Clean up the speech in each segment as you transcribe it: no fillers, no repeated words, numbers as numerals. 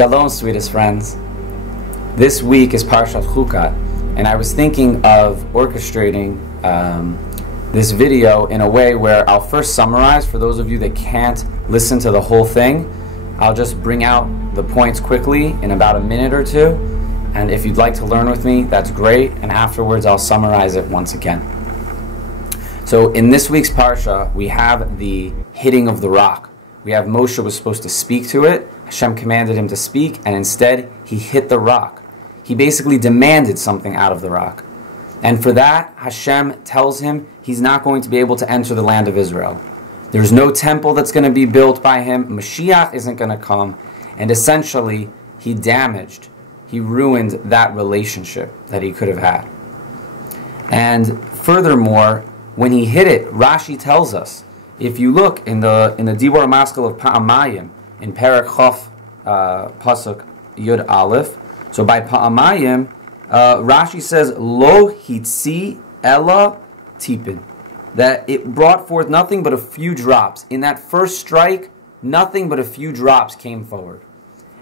Shalom, sweetest friends. This week is Parshat Chukat, and I was thinking of orchestrating this video in a way where I'll first summarize. For those of you that can't listen to the whole thing, I'll just bring out the points quickly in about a minute or two, and if you'd like to learn with me, that's great, and afterwards I'll summarize it once again. So in this week's Parsha, we have the hitting of the rock. We have Moshe was supposed to speak to it. Hashem commanded him to speak, and instead he hit the rock. He basically demanded something out of the rock. And for that, Hashem tells him he's not going to be able to enter the land of Israel. There's no temple that's going to be built by him. Mashiach isn't going to come. And essentially, he ruined that relationship that he could have had. And furthermore, when he hit it, Rashi tells us, if you look in the Dibur Maskal of Pa'amayim, in Perek Chof, Pasuk Yud Aleph, so by Pa'amayim, Rashi says, Lo hitzi ella tipin, that it brought forth nothing but a few drops. In that first strike, nothing but a few drops came forward.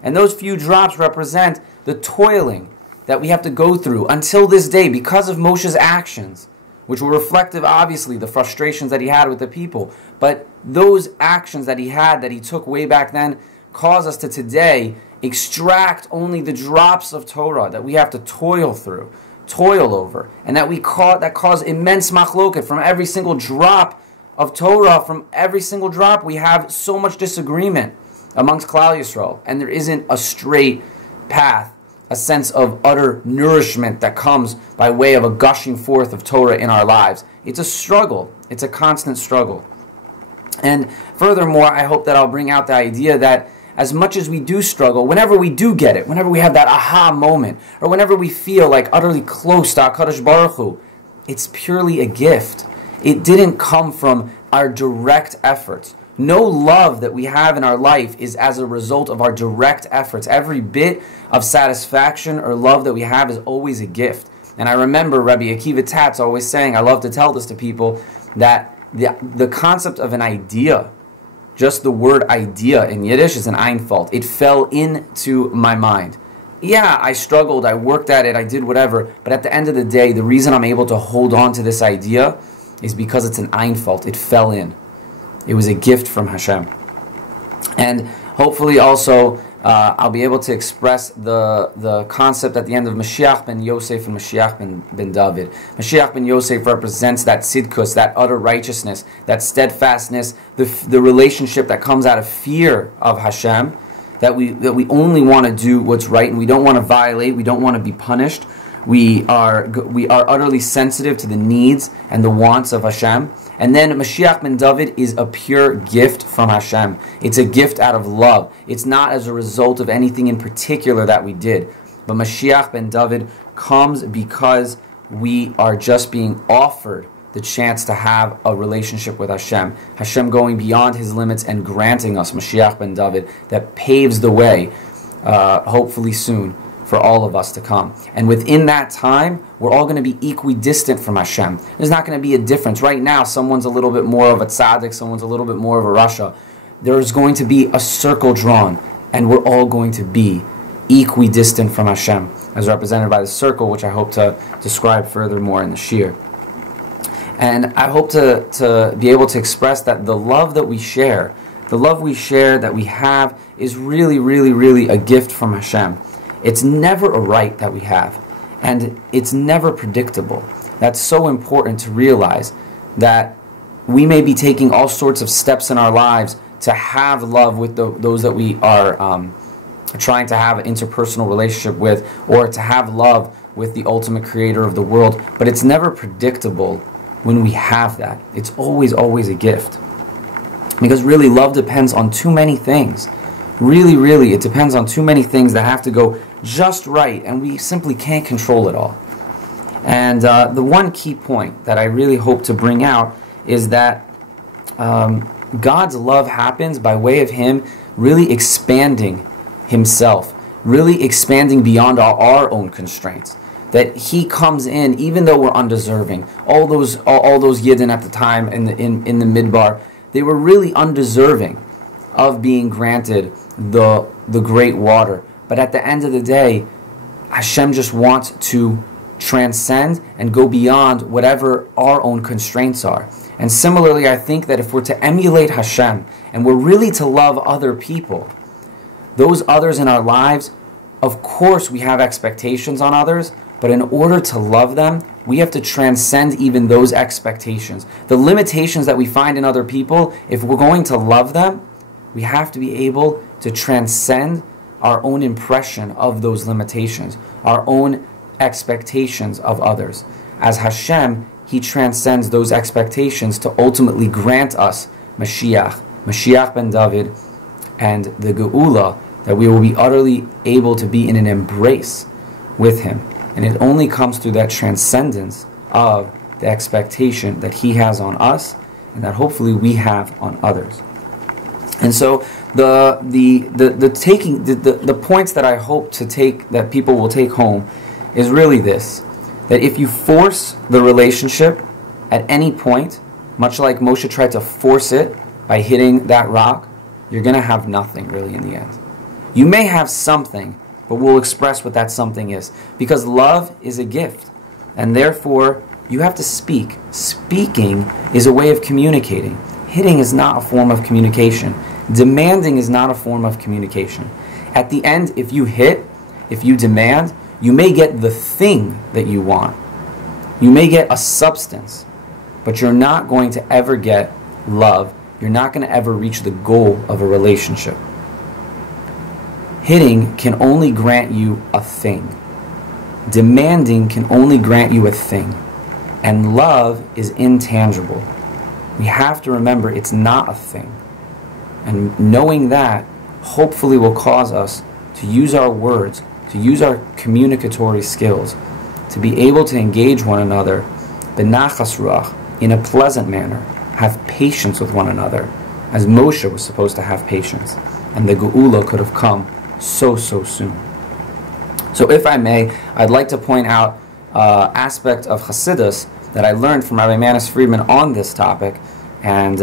And those few drops represent the toiling that we have to go through until this day because of Moshe's actions, which were reflective, obviously, the frustrations that he had with the people. But those actions that he had, that he took way back then, cause us to today extract only the drops of Torah that we have to toil through, toil over, and that cause immense machloket from every single drop of Torah. From every single drop, we have so much disagreement amongst Klal Yisrael, and there isn't a straight path, a sense of utter nourishment that comes by way of a gushing forth of Torah in our lives. It's a struggle. It's a constant struggle. And furthermore, I hope that I'll bring out the idea that as much as we do struggle, whenever we do get it, whenever we have that aha moment, or whenever we feel like utterly close to HaKadosh Baruch Hu, it's purely a gift. It didn't come from our direct efforts. No love that we have in our life is as a result of our direct efforts. Every bit of satisfaction or love that we have is always a gift. And I remember Rabbi Akiva Tatz always saying, I love to tell this to people, that the concept of an idea, just the word idea in Yiddish, is an Einfalt. It fell into my mind. Yeah, I struggled, I worked at it, I did whatever, but at the end of the day, the reason I'm able to hold on to this idea is because it's an Einfalt. It fell in. It was a gift from Hashem. And hopefully also I'll be able to express the concept at the end of Mashiach ben Yosef and Mashiach ben David. Mashiach ben Yosef represents that tzidkus, that utter righteousness, that steadfastness, the relationship that comes out of fear of Hashem, that we only want to do what's right and we don't want to violate, we don't want to be punished. We are utterly sensitive to the needs and the wants of Hashem. And then Mashiach ben David is a pure gift from Hashem. It's a gift out of love. It's not as a result of anything in particular that we did. But Mashiach ben David comes because we are just being offered the chance to have a relationship with Hashem. Hashem going beyond his limits and granting us Mashiach ben David that paves the way, hopefully soon, for all of us to come. And within that time, we're all going to be equidistant from Hashem. There's not going to be a difference. Right now, someone's a little bit more of a tzaddik, someone's a little bit more of a rasha. There's going to be a circle drawn, and we're all going to be equidistant from Hashem, as represented by the circle, which I hope to describe furthermore in the shir. And I hope to be able to express that the love that we share, that we have, is really, really, really a gift from Hashem. It's never a right that we have, and it's never predictable. That's so important to realize, that we may be taking all sorts of steps in our lives to have love with those that we are trying to have an interpersonal relationship with, or to have love with the ultimate creator of the world, but it's never predictable when we have that. It's always, always a gift. Because really, love depends on too many things. Really, really, it depends on too many things that have to go just right, and we simply can't control it all. And the one key point that I really hope to bring out is that God's love happens by way of Him really expanding Himself, really expanding beyond our own constraints. That He comes in, even though we're undeserving. All those Yidden at the time in the Midbar, they were really undeserving of being granted the great water. But at the end of the day, Hashem just wants to transcend and go beyond whatever our own constraints are. And similarly, I think that if we're to emulate Hashem and we're really to love other people, those others in our lives, of course we have expectations on others, but in order to love them, we have to transcend even those expectations. The limitations that we find in other people, if we're going to love them, we have to be able to transcend our own impression of those limitations, our own expectations of others. As Hashem, He transcends those expectations to ultimately grant us Mashiach ben David, and the Geula, that we will be utterly able to be in an embrace with Him. And it only comes through that transcendence of the expectation that He has on us and that hopefully we have on others. And so the points that I hope to take, that people will take home, is really this: that if you force the relationship at any point, much like Moshe tried to force it by hitting that rock, you're going to have nothing really in the end. You may have something, but we'll express what that something is. Because love is a gift, and therefore you have to speak. Speaking is a way of communicating. Hitting is not a form of communication. Demanding is not a form of communication. At the end, if you hit, if you demand, you may get the thing that you want. You may get a substance, but you're not going to ever get love. You're not going to ever reach the goal of a relationship. Hitting can only grant you a thing. Demanding can only grant you a thing. And love is intangible. We have to remember it's not a thing. And knowing that hopefully will cause us to use our words, to use our communicatory skills, to be able to engage one another benachas ruach, in a pleasant manner, have patience with one another, as Moshe was supposed to have patience. And the Geula could have come so soon. So if I may, I'd like to point out aspect of Chassidus that I learned from Rabbi Manis Friedman on this topic, and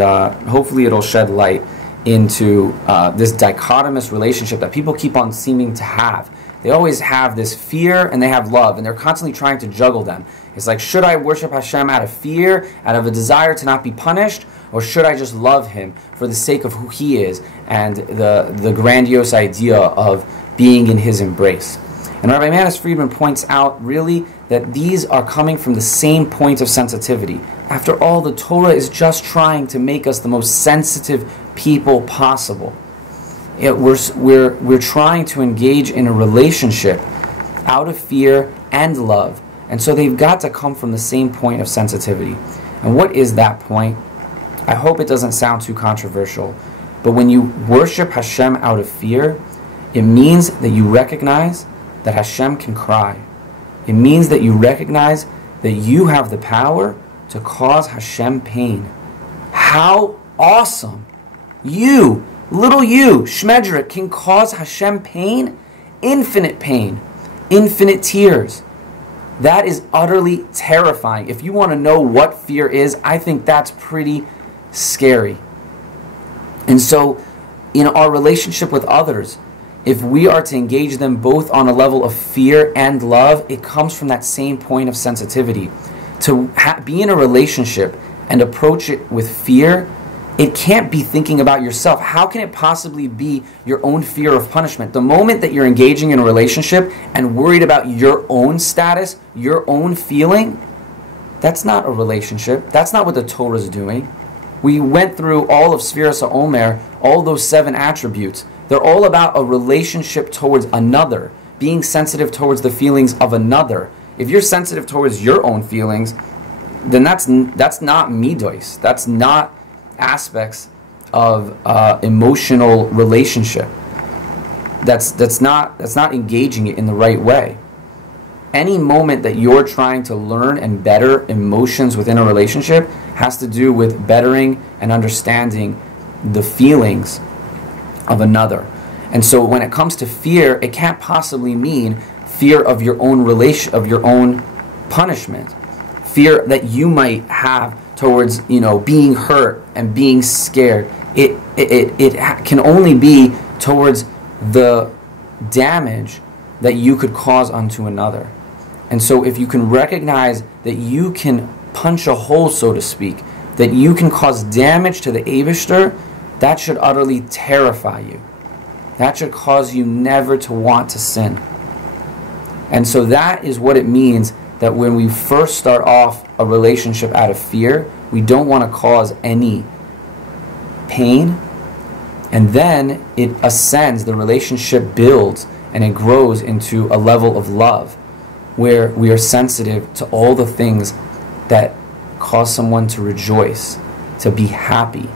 hopefully it'll shed light into this dichotomous relationship that people keep on seeming to have. They always have this fear and they have love, and they're constantly trying to juggle them. It's like, should I worship Hashem out of fear, out of a desire to not be punished, or should I just love Him for the sake of who He is and the grandiose idea of being in His embrace? And Rabbi Manis Friedman points out really that these are coming from the same point of sensitivity. After all, the Torah is just trying to make us the most sensitive people possible. We're trying to engage in a relationship out of fear and love. And so they've got to come from the same point of sensitivity. And what is that point? I hope it doesn't sound too controversial, but when you worship Hashem out of fear, it means that you recognize that Hashem can cry. It means that you recognize that you have the power to cause Hashem pain. How awesome! You, little you, Shmedrik, can cause Hashem pain, infinite tears. That is utterly terrifying. If you want to know what fear is, I think that's pretty scary. And so, in our relationship with others, if we are to engage them both on a level of fear and love, it comes from that same point of sensitivity. To be in a relationship and approach it with fear, it can't be thinking about yourself. How can it possibly be your own fear of punishment? The moment that you're engaging in a relationship and worried about your own status, your own feeling, that's not a relationship. That's not what the Torah is doing. We went through all of Sfiras HaOmer, all those 7 attributes. They're all about a relationship towards another, being sensitive towards the feelings of another. If you're sensitive towards your own feelings, then that's not midos. That's not aspects of emotional relationship. That's not engaging it in the right way. Any moment that you're trying to learn and better emotions within a relationship has to do with bettering and understanding the feelings of another. And so when it comes to fear, it can't possibly mean fear of your own of your own punishment, fear that you might have towards being hurt and being scared. can only be towards the damage that you could cause unto another. And so if you can recognize that you can punch a hole, so to speak, that you can cause damage to the Eibishter, that should utterly terrify you. That should cause you never to want to sin. And so that is what it means that when we first start off a relationship out of fear, we don't want to cause any pain. And then it ascends, the relationship builds, and it grows into a level of love where we are sensitive to all the things that cause someone to rejoice, to be happy.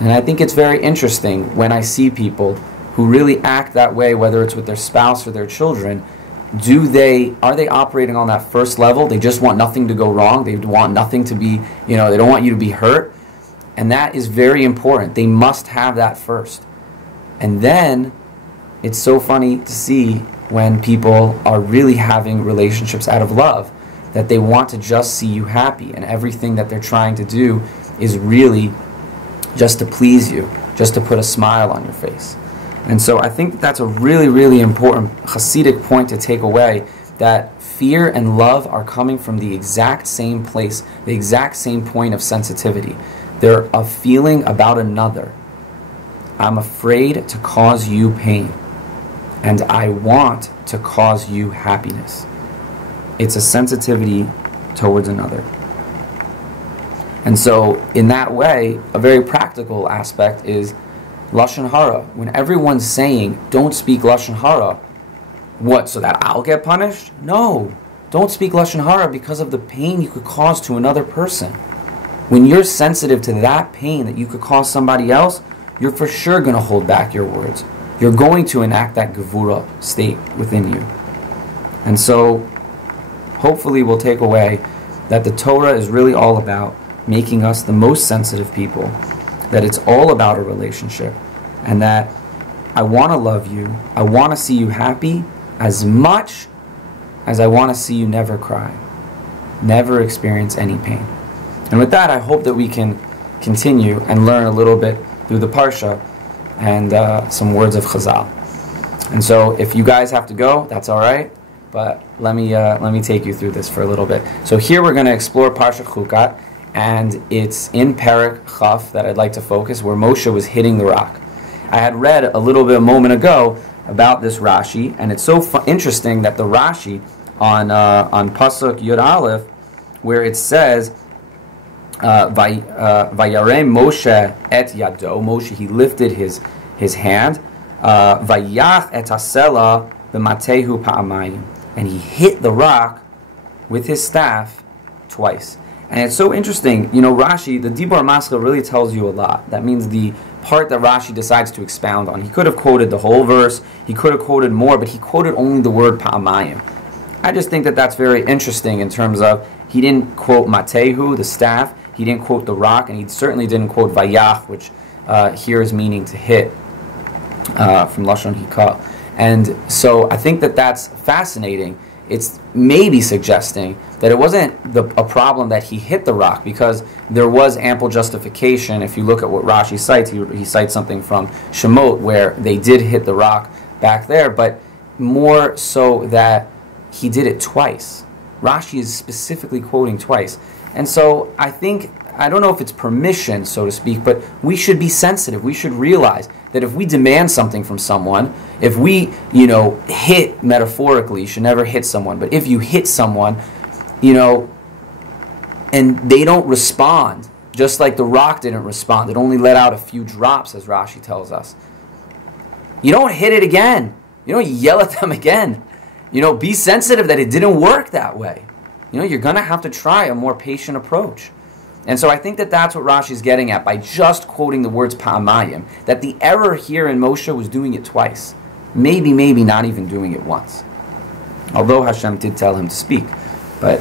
And I think it's very interesting when I see people who really act that way, whether it's with their spouse or their children. Are they operating on that first level? They just want nothing to go wrong. They want nothing to be, they don't want you to be hurt. And that is very important. They must have that first. And then it's so funny to see when people are really having relationships out of love, that they want to just see you happy, and everything that they're trying to do is really just to please you, just to put a smile on your face. And so I think that's a really, really important Hasidic point to take away, that fear and love are coming from the exact same place, the exact same point of sensitivity. They're a feeling about another. I'm afraid to cause you pain, and I want to cause you happiness. It's a sensitivity towards another. And so in that way, a very practical aspect is Lashon Hara. When everyone's saying, don't speak Lashon Hara, what, so that I'll get punished? No, don't speak Lashon Hara because of the pain you could cause to another person. When you're sensitive to that pain that you could cause somebody else, you're for sure going to hold back your words. You're going to enact that Gevura state within you. And so, hopefully we'll take away that the Torah is really all about making us the most sensitive people, that it's all about a relationship, and that I want to love you, I want to see you happy as much as I want to see you never cry, never experience any pain. And with that, I hope that we can continue and learn a little bit through the Parsha and some words of Chazal. And so if you guys have to go, that's all right, but let me take you through this for a little bit. So here we're going to explore Parshat Chukat, and it's in Perek Chaf that I'd like to focus, where Moshe was hitting the rock. I had read a little bit a moment ago about this Rashi, and it's so interesting that the Rashi on Pasuk Yud Aleph, where it says, Vayarem Moshe et yado, Moshe, he lifted his hand, Vayach et hasela b'matehu pa'amayim, and he hit the rock with his staff twice. And it's so interesting, Rashi, the Dibur Maskil really tells you a lot. That means the part that Rashi decides to expound on. He could have quoted the whole verse, he could have quoted more, but he quoted only the word pa'amayim. I just think that that's very interesting in terms of, he didn't quote Matehu, the staff, he didn't quote the rock, and he certainly didn't quote Vayach, which here is meaning to hit, from Lashon Hikah. And so I think that that's fascinating. It's maybe suggesting that it wasn't a problem that he hit the rock, because there was ample justification. If you look at what Rashi cites, he cites something from Shemot where they did hit the rock back there, but more so that he did it twice. Rashi is specifically quoting twice. And so I don't know if it's permission, so to speak, but we should be sensitive. We should realize that if we demand something from someone, if we, hit metaphorically, you should never hit someone, but if you hit someone, and they don't respond, just like the rock didn't respond, it only let out a few drops, as Rashi tells us. You don't hit it again. You don't yell at them again. Be sensitive that it didn't work that way. You're going to have to try a more patient approach. And so I think that that's what Rashi's getting at by just quoting the words pa'amayim, that the error here in Moshe was doing it twice. Maybe not even doing it once. Although Hashem did tell him to speak. But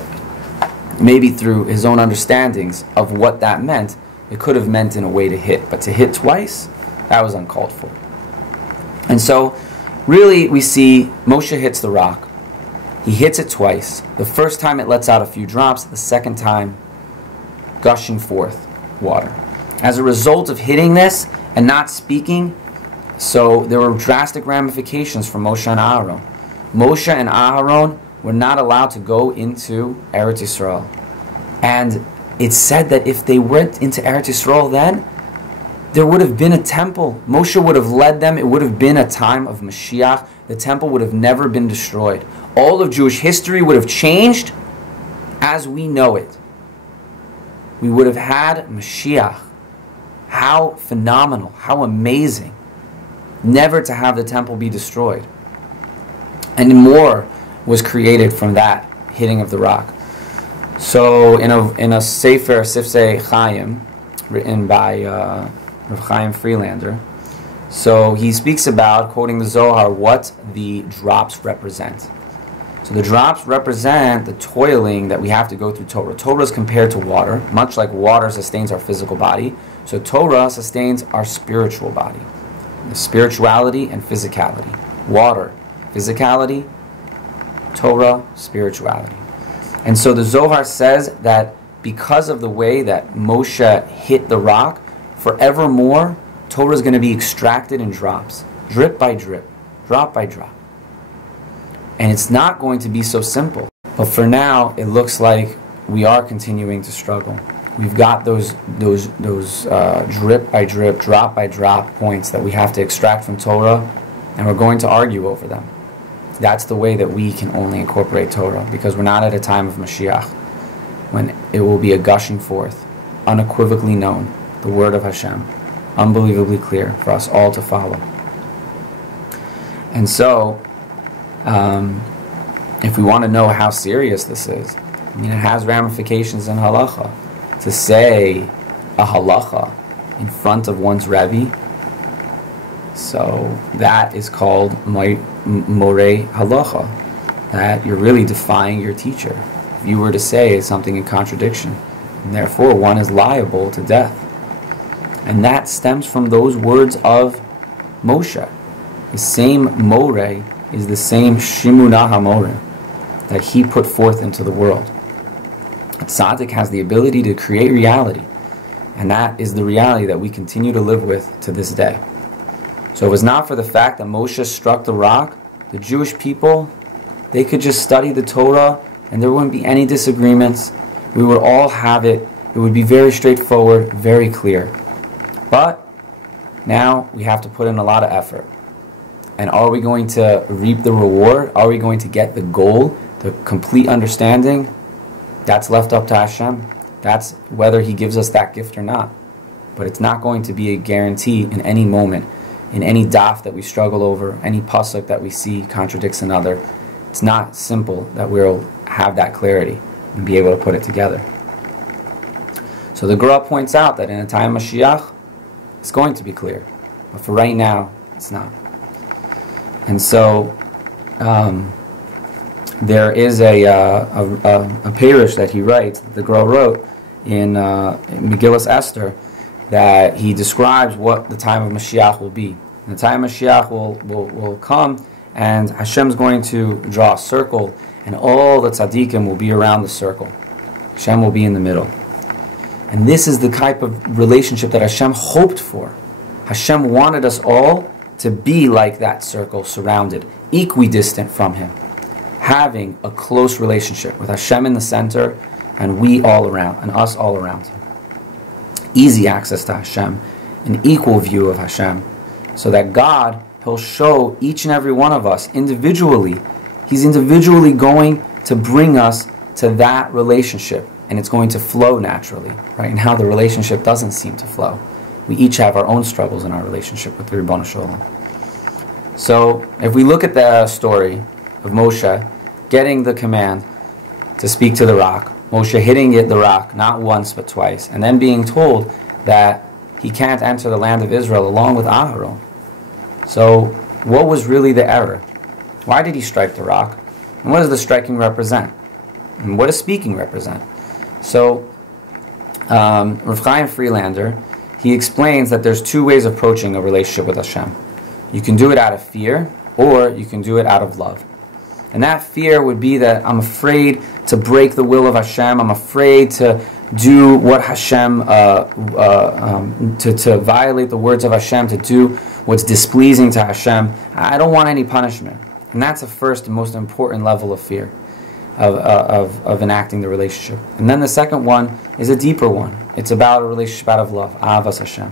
maybe through his own understandings of what that meant, it could have meant in a way to hit. But to hit twice, that was uncalled for. And so, really, we see Moshe hits the rock. He hits it twice. The first time it lets out a few drops. The second time, gushing forth water. As a result of hitting this and not speaking. So there were drastic ramifications for Moshe and Aaron. Moshe and Aaron were not allowed to go into Eretz Yisrael. And it's said that if they went into Eretz Yisrael then, there would have been a temple. Moshe would have led them. It would have been a time of Mashiach. The temple would have never been destroyed. All of Jewish history would have changed as we know it. We would have had Mashiach. How phenomenal, how amazing. Never to have the temple be destroyed. And more was created from that hitting of the rock. So in a Sefer Sifsei Chaim, written by Rav Chaim Freelander, so he speaks about, quoting the Zohar, what the drops represent. So the drops represent the toiling that we have to go through Torah. Torah is compared to water, much like water sustains our physical body. So Torah sustains our spiritual body. The spirituality and physicality. Water, physicality. Torah, spirituality. And so the Zohar says that because of the way that Moshe hit the rock, forevermore, Torah is going to be extracted in drops, drip by drip, drop by drop. And it's not going to be so simple. But for now, it looks like we are continuing to struggle. We've got those drip by drip, drop by drop points that we have to extract from Torah, and we're going to argue over them. That's the way that we can only incorporate Torah, because we're not at a time of Mashiach, when it will be a gushing forth, unequivocally known, the word of Hashem, unbelievably clear for us all to follow. And so, if we want to know how serious this is, I mean, it has ramifications in halacha. To say a halacha in front of one's Rebbe, so that is called morei halacha, that you're really defying your teacher. If you were to say something in contradiction, and therefore one is liable to death. And that stems from those words of Moshe. The same morei is the same shimunah hamoreh that he put forth into the world. A tzaddik has the ability to create reality, and that is the reality that we continue to live with to this day. So if it was not for the fact that Moshe struck the rock, the Jewish people, they could just study the Torah and there wouldn't be any disagreements. We would all have it. It would be very straightforward, very clear. But now we have to put in a lot of effort. And are we going to reap the reward? Are we going to get the goal, the complete understanding? That's left up to Hashem. That's whether He gives us that gift or not. But it's not going to be a guarantee in any moment, in any daf that we struggle over, any pasuk that we see contradicts another. It's not simple that we'll have that clarity and be able to put it together. So the Gra points out that in a time of Mashiach, it's going to be clear. But for right now, it's not. And so, there is a parish that he writes, that the Gra wrote in Megillas Esther, that he describes what the time of Mashiach will be. And the time of Mashiach will come, and Hashem's going to draw a circle, and all the tzaddikim will be around the circle. Hashem will be in the middle. And this is the type of relationship that Hashem hoped for. Hashem wanted us all to be like that circle, surrounded, equidistant from Him, having a close relationship with Hashem in the center, and we all around, and us all around Him. Easy access to Hashem, an equal view of Hashem, so that God, He'll show each and every one of us individually. He's individually going to bring us to that relationship, and it's going to flow naturally. Right now, the relationship doesn't seem to flow. We each have our own struggles in our relationship with the Ribono Shel Olam. So, if we look at the story of Moshe getting the command to speak to the rock, Moshe hitting the rock not once but twice, and then being told that he can't enter the land of Israel along with Aharon. So, what was really the error? Why did he strike the rock? And what does the striking represent? And what does speaking represent? So, Rav Chaim Freelander, he explains that there's two ways of approaching a relationship with Hashem. You can do it out of fear, or you can do it out of love. And that fear would be that I'm afraid to break the will of Hashem. I'm afraid to do what Hashem, to violate the words of Hashem, to do what's displeasing to Hashem. I don't want any punishment. And that's the first and most important level of fear of enacting the relationship. And then the second one is a deeper one. It's about a relationship out of love, Ahavas Hashem.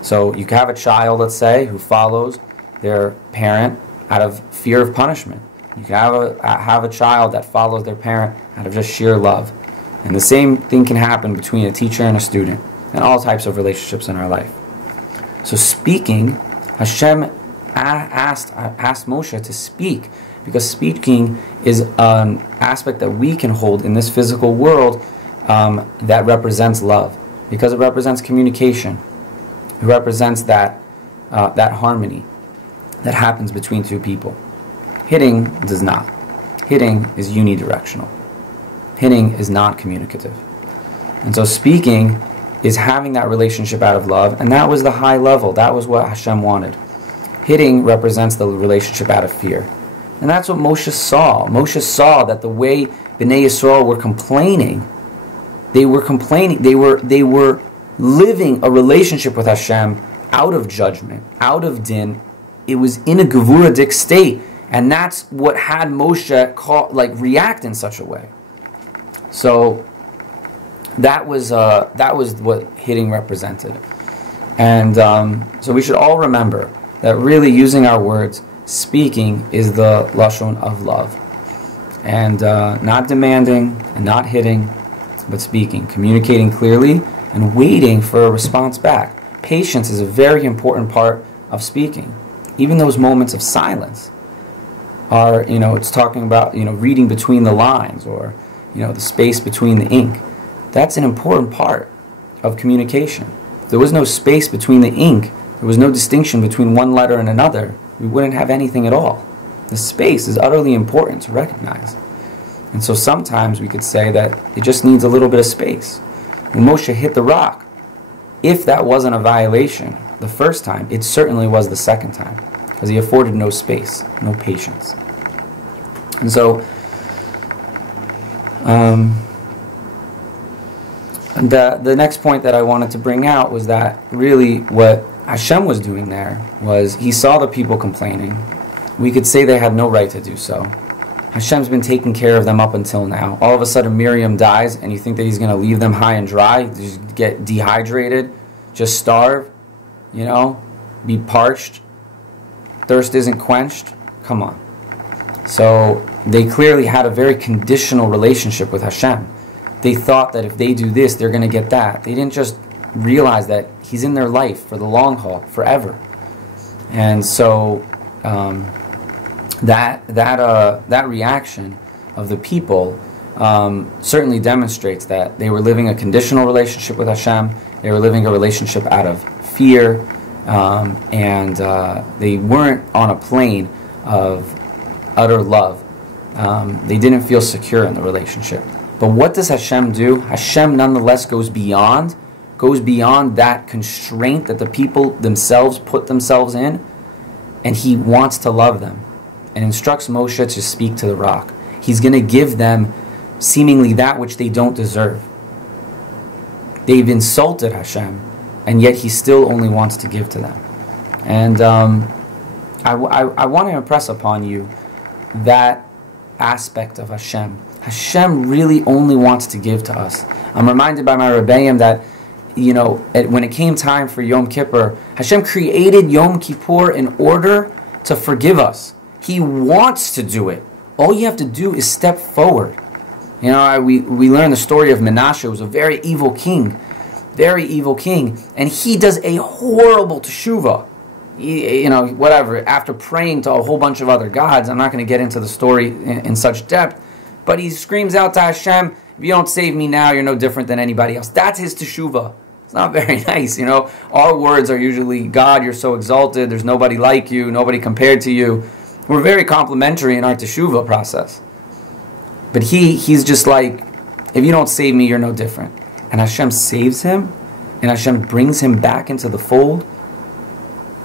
So you can have a child, let's say, who follows their parent out of fear of punishment. You can have a child that follows their parent out of just sheer love. And the same thing can happen between a teacher and a student, and all types of relationships in our life. So speaking, Hashem asked Moshe to speak, because speaking is an aspect that we can hold in this physical world that represents love, because it represents communication. It represents that harmony that happens between two people. Hitting does not. Hitting is unidirectional. Hitting is not communicative. And so speaking is having that relationship out of love, and that was the high level. That was what Hashem wanted. Hitting represents the relationship out of fear. And that's what Moshe saw. Moshe saw that the way Bnei Yisrael were complaining, they were living a relationship with Hashem out of judgment, out of din. It was in a gevuradik state, and that's what had Moshe react in such a way. So that was what hitting represented. And so we should all remember that really using our words, speaking, is the lashon of love. And not demanding and not hitting, but speaking, communicating clearly and waiting for a response back. Patience is a very important part of speaking. Even those moments of silence are, it's talking about, reading between the lines, or, the space between the ink. That's an important part of communication. If there was no space between the ink, there was no distinction between one letter and another, we wouldn't have anything at all. The space is utterly important to recognize. And so sometimes we could say that it just needs a little bit of space. When Moshe hit the rock, if that wasn't a violation the first time, it certainly was the second time, because he afforded no space, no patience. And so the next point that I wanted to bring out was that really what Hashem was doing there was he saw the people complaining. We could say they had no right to do so. Hashem's been taking care of them up until now. All of a sudden Miriam dies, and you think that he's going to leave them high and dry, just get dehydrated, just starve, be parched, thirst isn't quenched? Come on. So they clearly had a very conditional relationship with Hashem. They thought that if they do this, they're going to get that. They didn't just realize that he's in their life for the long haul, forever. And so that reaction of the people certainly demonstrates that they were living a conditional relationship with Hashem. They were living a relationship out of fear, and they weren't on a plane of utter love. They didn't feel secure in the relationship. But what does Hashem do? Hashem nonetheless goes beyond that constraint that the people themselves put themselves in, and he wants to love them and instructs Moshe to speak to the rock. He's going to give them seemingly that which they don't deserve. They've insulted Hashem, and yet he still only wants to give to them. And I want to impress upon you that aspect of Hashem. Hashem really only wants to give to us. I'm reminded by my Rebbeim that, when it came time for Yom Kippur, Hashem created Yom Kippur in order to forgive us. He wants to do it. All you have to do is step forward. We learn the story of Menashe, who was a very evil king, and he does a horrible teshuvah. After praying to a whole bunch of other gods. I'm not going to get into the story in such depth, but he screams out to Hashem, if you don't save me now, you're no different than anybody else. That's his teshuvah. It's not very nice, Our words are usually, God, you're so exalted, there's nobody like you, nobody compared to you. We're very complimentary in our teshuvah process. But he's just like, if you don't save me, you're no different. And Hashem saves him, and Hashem brings him back into the fold,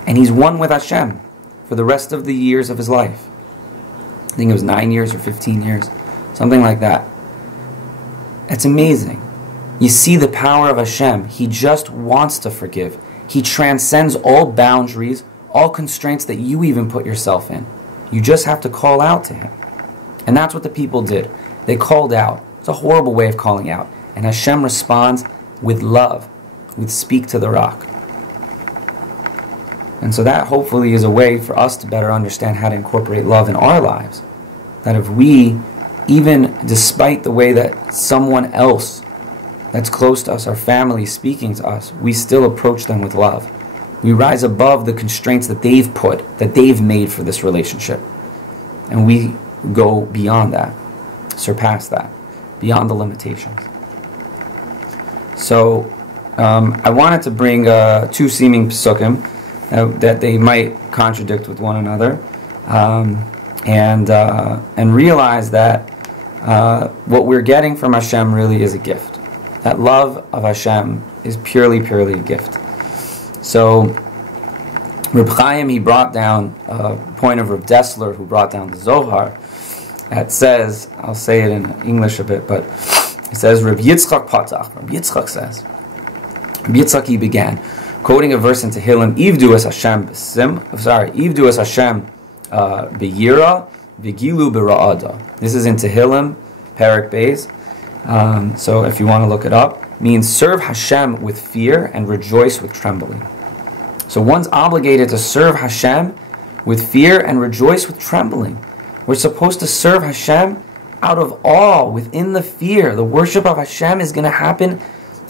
and he's one with Hashem for the rest of the years of his life. I think it was 9 years or 15 years, something like that. It's amazing. You see the power of Hashem. He just wants to forgive. He transcends all boundaries, all constraints that you even put yourself in. You just have to call out to Him. And that's what the people did. They called out. It's a horrible way of calling out. And Hashem responds with love, with speak to the rock. And so that hopefully is a way for us to better understand how to incorporate love in our lives. That if we, even despite the way that someone else that's close to us, our family, speaking to us, we still approach them with love. We rise above the constraints that they've put, that they've made for this relationship. And we go beyond that, surpass that, beyond the limitations. So I wanted to bring two seeming psukim that they might contradict with one another, and realize that what we're getting from Hashem really is a gift. That love of Hashem is purely a gift. So Reb Chaim, he brought down a point of Reb Dessler, who brought down the Zohar, that says, I'll say it in English a bit, but it says, Reb Yitzchak Patach, Reb Yitzchak says, Reb Yitzchak, he began, quoting a verse in Tehillim, Ivdu es Hashem Ivdu es Hashem b'yira, v'gilu b'ra'ada. This is in Tehillim, Perek Beis. So if you want to look it up, means serve Hashem with fear and rejoice with trembling. So one's obligated to serve Hashem with fear and rejoice with trembling. We're supposed to serve Hashem out of awe, within the fear. The worship of Hashem is going to happen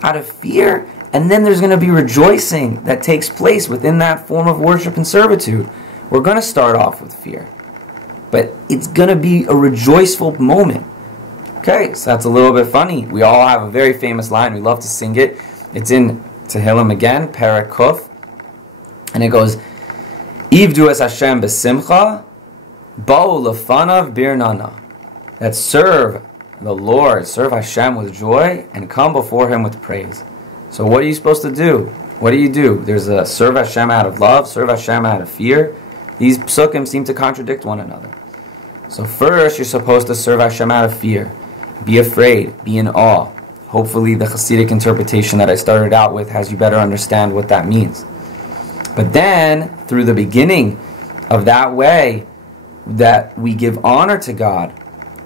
out of fear, and then there's going to be rejoicing that takes place within that form of worship and servitude. We're going to start off with fear, but it's going to be a rejoiceful moment. Okay, so that's a little bit funny. We all have a very famous line. We love to sing it. It's in Tehillim again, Perek Kuf, and it goes, Ivdu es Hashem b'simcha, ba'u lefanav birnana. That serve the Lord, serve Hashem with joy, and come before Him with praise. So what are you supposed to do? What do? There's a serve Hashem out of love, serve Hashem out of fear. These psukim seem to contradict one another. So first, you're supposed to serve Hashem out of fear. Be afraid, be in awe. Hopefully the Hasidic interpretation that I started out with has you better understand what that means. But then, through the beginning of that way, that we give honor to God,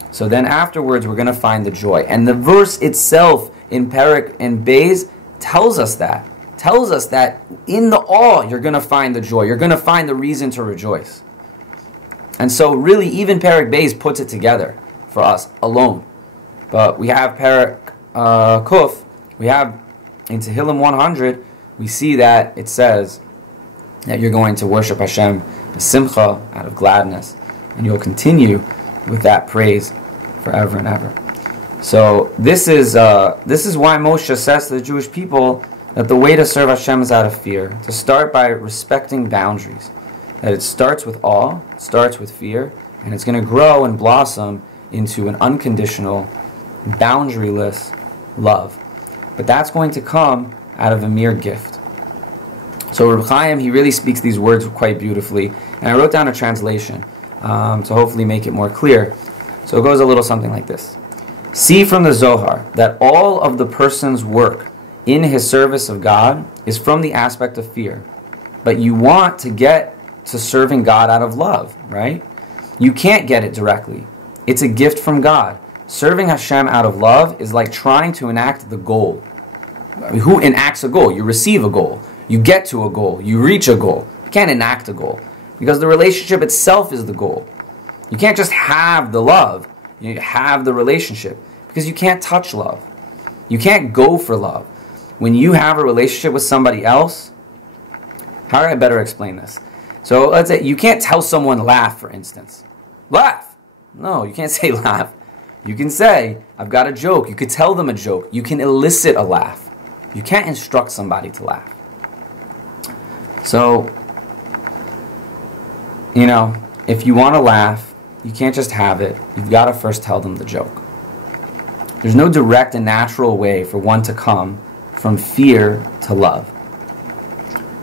so then afterwards we're going to find the joy. And the verse itself in Perek and Beis tells us that. Tells us that in the awe you're going to find the joy. You're going to find the reason to rejoice. And so really even Perek Beis puts it together for us alone. But we have Perek Kuf, we have in Tehillim 100, we see that it says that you're going to worship Hashem b'simcha, out of gladness, and you'll continue with that praise forever and ever. So this is why Moshe says to the Jewish people that the way to serve Hashem is out of fear, to start by respecting boundaries, that it starts with awe, starts with fear, and it's going to grow and blossom into an unconditional, boundaryless love. But that's going to come out of a mere gift. So Reb Chaim, he really speaks these words quite beautifully, and I wrote down a translation to hopefully make it more clear. So it goes a little something like this. See from the Zohar that all of the person's work in his service of God is from the aspect of fear. But you want to get to serving God out of love, right? You can't get it directly. It's a gift from God. Serving Hashem out of love is like trying to enact the goal. I mean, who enacts a goal? You receive a goal. You get to a goal. You reach a goal. You can't enact a goal because the relationship itself is the goal. You can't just have the love. You have the relationship because you can't touch love. You can't go for love. When you have a relationship with somebody else, how do I better explain this? So let's say you can't tell someone laugh, for instance. Laugh. No, you can't say laugh. You can say, I've got a joke. You could tell them a joke. You can elicit a laugh. You can't instruct somebody to laugh. So, if you want to laugh, you can't just have it. You've got to first tell them the joke. There's no direct and natural way for one to come from fear to love.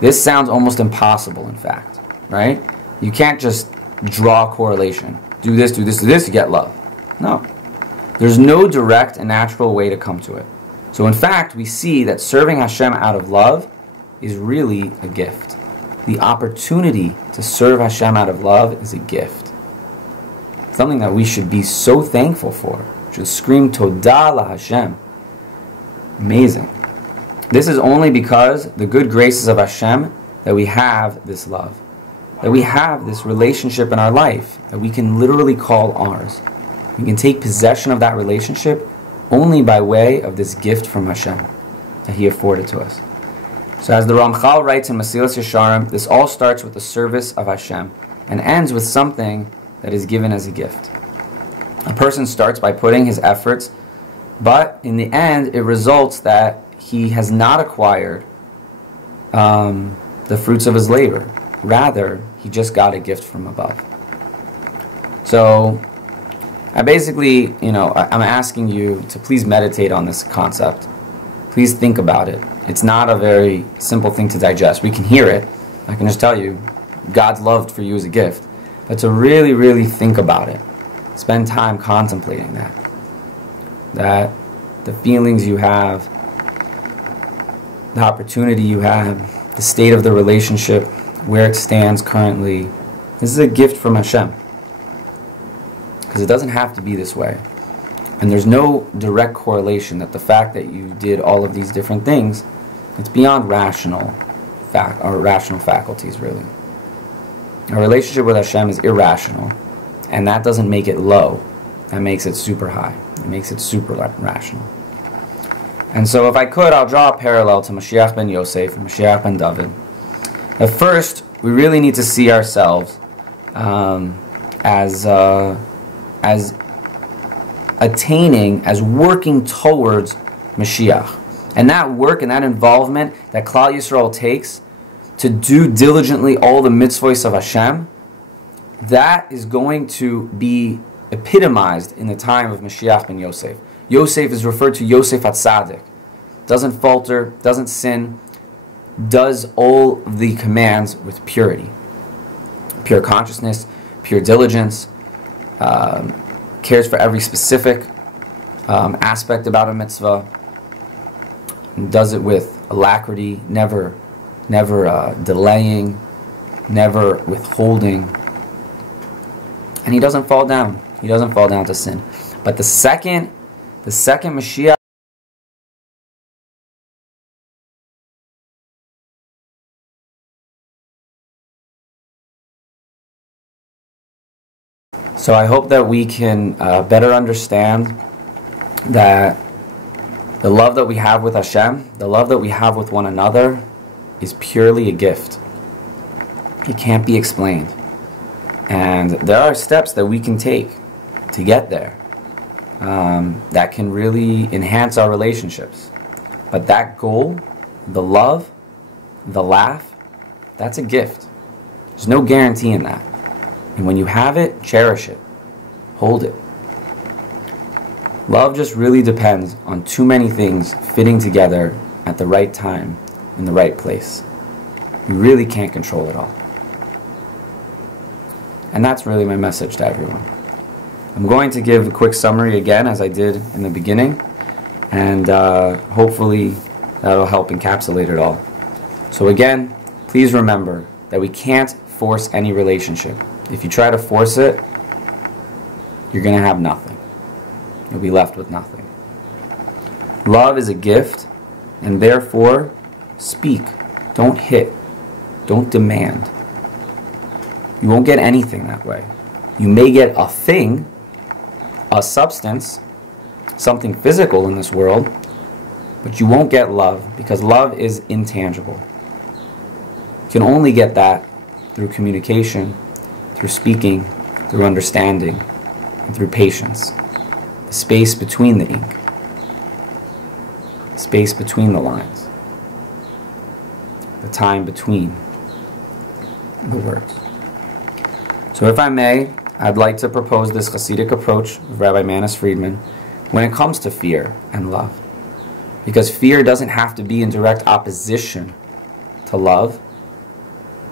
This sounds almost impossible, in fact, right? You can't just draw a correlation. Do this, do this, do this, you get love. No. There's no direct and natural way to come to it. So in fact, we see that serving Hashem out of love is really a gift. The opportunity to serve Hashem out of love is a gift. Something that we should be so thankful for. We should scream Todah la Hashem. Amazing. This is only because the good graces of Hashem that we have this love. That we have this relationship in our life that we can literally call ours. We can take possession of that relationship only by way of this gift from Hashem that He afforded to us. So as the Ramchal writes in Masilas Yesharim, this all starts with the service of Hashem and ends with something that is given as a gift. A person starts by putting his efforts, but in the end it results that he has not acquired the fruits of his labor. Rather, he just got a gift from above. So I basically, I'm asking you to please meditate on this concept. Please think about it. It's not a very simple thing to digest. We can hear it. I can just tell you, God's love for you is a gift. But to really, really think about it, spend time contemplating that the feelings you have, the opportunity you have, the state of the relationship, where it stands currently, this is a gift from Hashem. Because it doesn't have to be this way. And there's no direct correlation that the fact that you did all of these different things, it's beyond rational faculties, really. Our relationship with Hashem is irrational, and that doesn't make it low. That makes it super high. It makes it super rational. And so if I could, I'll draw a parallel to Mashiach ben Yosef and Mashiach ben David. At first, we really need to see ourselves as attaining, as working towards Mashiach. And that work and that involvement that Klal Yisrael takes to do diligently all the mitzvahs of Hashem, that is going to be epitomized in the time of Mashiach ben Yosef. Yosef is referred to Yosef HaTzadik. Doesn't falter, doesn't sin, does all of the commands with purity. Pure consciousness, pure diligence, cares for every specific aspect about a mitzvah, and does it with alacrity, never delaying, never withholding. And he doesn't fall down. He doesn't fall down to sin. But the second Mashiach, so I hope that we can better understand that the love that we have with Hashem, the love that we have with one another, is purely a gift. It can't be explained. And there are steps that we can take to get there that can really enhance our relationships. But that goal, the love, the laugh, that's a gift. There's no guarantee in that. And when you have it, cherish it. Hold it. Love just really depends on too many things fitting together at the right time, in the right place. You really can't control it all. And that's really my message to everyone. I'm going to give a quick summary again, as I did in the beginning, and hopefully that'll help encapsulate it all. So again, please remember that we can't force any relationship. If you try to force it, you're going to have nothing. You'll be left with nothing. Love is a gift, and therefore, speak. Don't hit. Don't demand. You won't get anything that way. You may get a thing, a substance, something physical in this world, but you won't get love, because love is intangible. You can only get that through communication, through speaking, through understanding, and through patience. The space between the ink. The space between the lines. The time between the words. So if I may, I'd like to propose this Hasidic approach of Rabbi Manis Friedman when it comes to fear and love. Because fear doesn't have to be in direct opposition to love.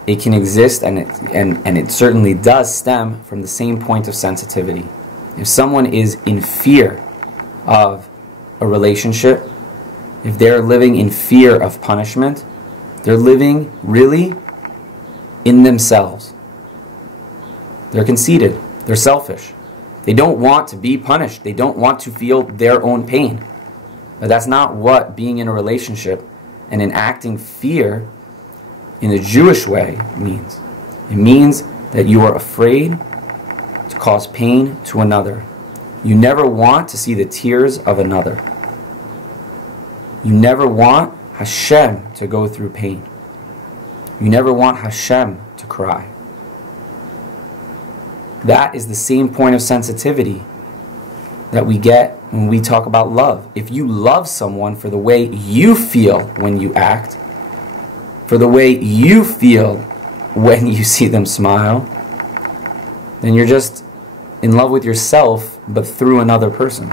It can exist, and it certainly does stem from the same point of sensitivity. If someone is in fear of a relationship, if they're living in fear of punishment, they're living really in themselves. They're conceited. They're selfish. They don't want to be punished. They don't want to feel their own pain. But that's not what being in a relationship and enacting fear in the Jewish way means. It means that you are afraid to cause pain to another. You never want to see the tears of another. You never want Hashem to go through pain. You never want Hashem to cry. That is the same point of sensitivity that we get when we talk about love. If you love someone for the way you feel when you act, for the way you feel when you see them smile, then you're just in love with yourself, but through another person.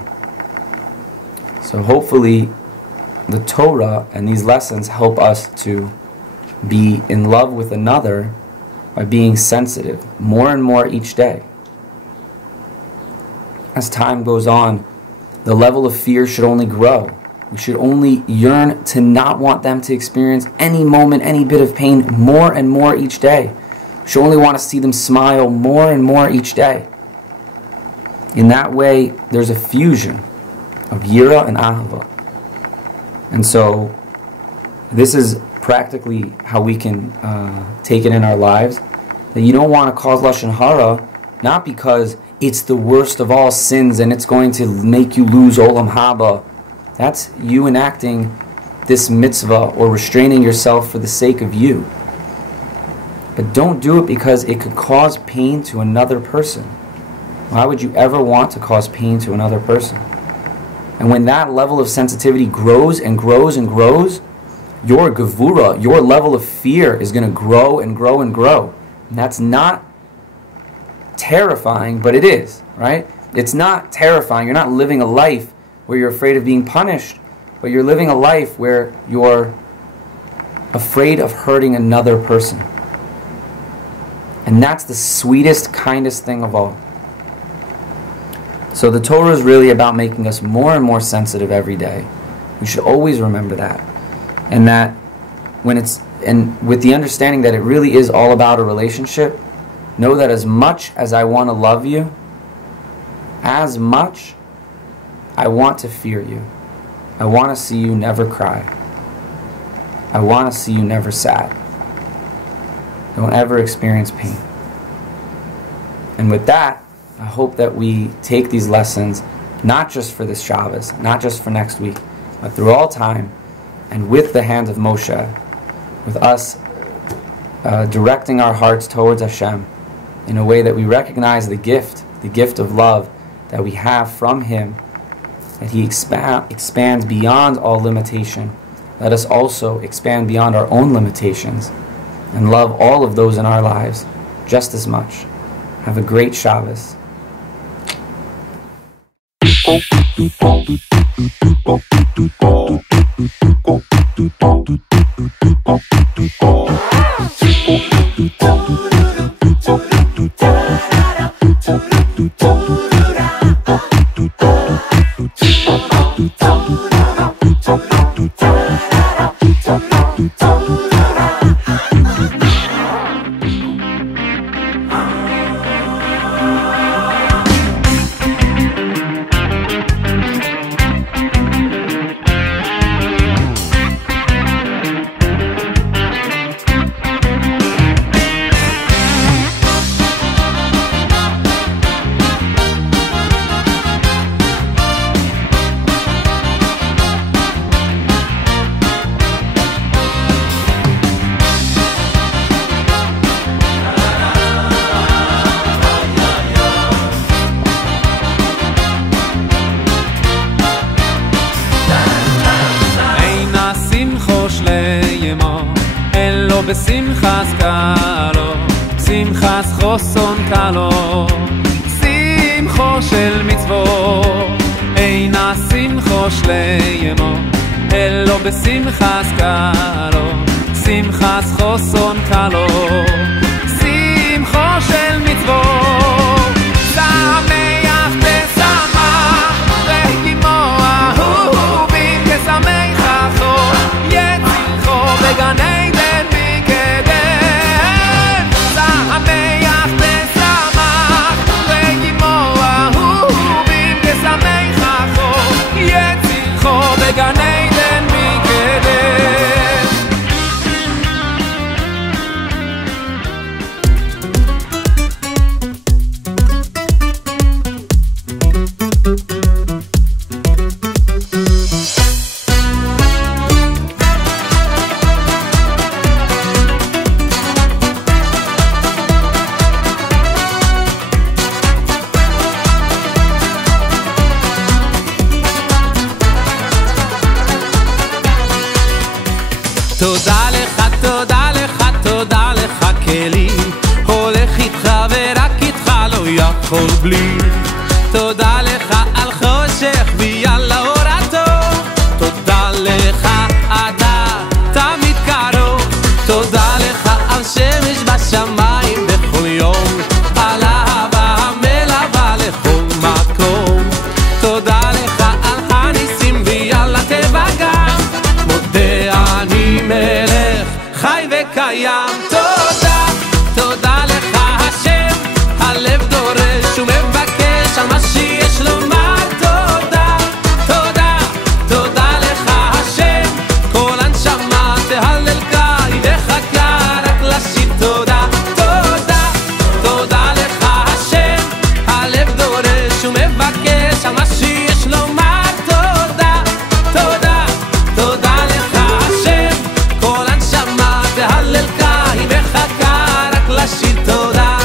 So hopefully the Torah and these lessons help us to be in love with another by being sensitive more and more each day. As time goes on, the level of fear should only grow. We should only yearn to not want them to experience any moment, any bit of pain more and more each day. We should only want to see them smile more and more each day. In that way, there's a fusion of Yira and Ahava. And so, this is practically how we can take it in our lives. That you don't want to cause Lashon Hara, not because it's the worst of all sins and it's going to make you lose Olam Haba. That's you enacting this mitzvah or restraining yourself for the sake of you. But don't do it because it could cause pain to another person. Why would you ever want to cause pain to another person? And when that level of sensitivity grows and grows and grows, your gevura, your level of fear is going to grow and grow and grow. And that's not terrifying, but it is, right? It's not terrifying. You're not living a life where you're afraid of being punished, but you're living a life where you're afraid of hurting another person. And that's the sweetest, kindest thing of all. So the Torah is really about making us more and more sensitive every day. We should always remember that. And that when it's, and with the understanding that it really is all about a relationship, know that as much as I want to love you, as much I want to fear you. I want to see you never cry. I want to see you never sad. Don't ever experience pain. And with that, I hope that we take these lessons, not just for this Shabbos, not just for next week, but through all time, and with the hand of Moshe, with us directing our hearts towards Hashem in a way that we recognize the gift of love that we have from Him, that He expands beyond all limitation. Let us also expand beyond our own limitations and love all of those in our lives just as much. Have a great Shabbos. בשמחס קלו, שמחס חוסון קלו, שמחו של מצוות, אינה שמחו שליימו, אלו בשמחס קלו, שמחס חוסון קלו, שמחו של מצוות, שמח תשמח, רקימו אהובים כשמח תודה לך, תודה לך, תודה לך כלי הולך איתך ורק איתך לא יכול בלי תודה לך על חושך ויאללה אור הטוב תודה לך אתה תמיד קרוב תודה לך על שמש בשמיים בכל יום על אהבה המלווה לכל מקום תודה לך על הניסים ויאללה טבע גם מודה אני מלך חי וקיים תודה תודה לך השם הלב דורש ומבקש על מה שיש לומר תודה תודה תודה לך השם כל הנשמה תהלל קי וחכה רק לשיר תודה תודה תודה לך השם הלב דורש ומבקש על מה שיש לומר תודה תודה תודה לך השם כל הנשמה תהלל קי וחכה רק לשיר תודה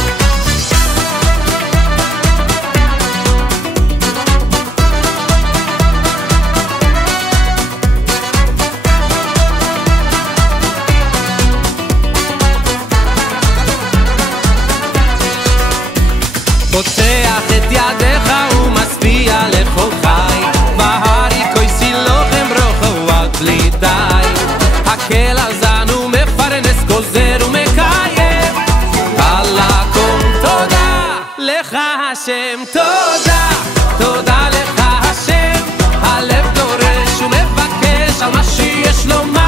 פותח את ידיך ומשפיע לכל חי בהרי כויסי לוחם רוחו עד בלי די הקל הזן ומפרנס גוזר ומקיים על הכל תודה לך השם תודה תודה לך השם הלב דורש ומבקש על מה שיש לומר